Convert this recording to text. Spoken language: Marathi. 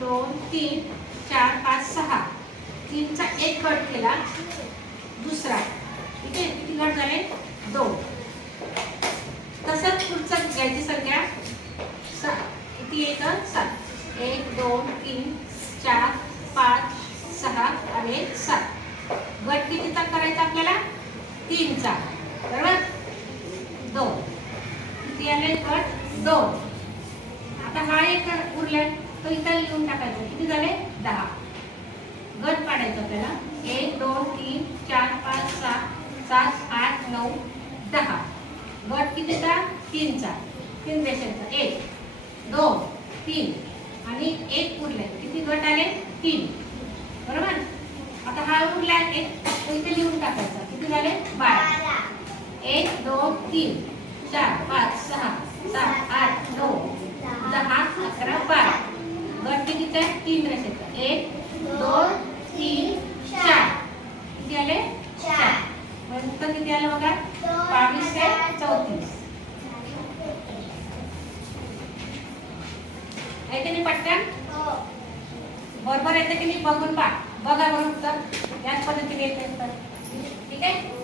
2 3 4 5 6 3चा एक गट केला दुसरा ठीक आहे किती गट झाले 2 तसंच पुढचं घ्यायची संख्या किती येत 7 1 2 3 4 5 6 आणि 7 गट कितीचा करायचा आपल्याला 3चा बरोबर 2 किती आले गट 2 आता हा एक उरलाय तो इथं लिहून टाकायचा किती झाले 10 गट पाडायचा आपल्याला 1 2 3 4 5 6 7 8 9 10 गट कितीचा 3चा 3 रेषांचा 1 2 3 आणि एक उरलाय किती गट आले 3 बरोबर आता हा उरलाय एक तो इथे लिहून टाकायचा किती झाले 12 1 2 3 4 5 6 7 8 9 10 11 12 गट कितीचा 3 रेषेचा 1 2 3 4 किती आले 4 म्हणजे किती आलं बघा 22 ते 34 आहे की नाही पटकन बरोबर येते की नाही बघून पहा बघा बरोबर उत्तर याच पद्धतीने येते ठीक आहे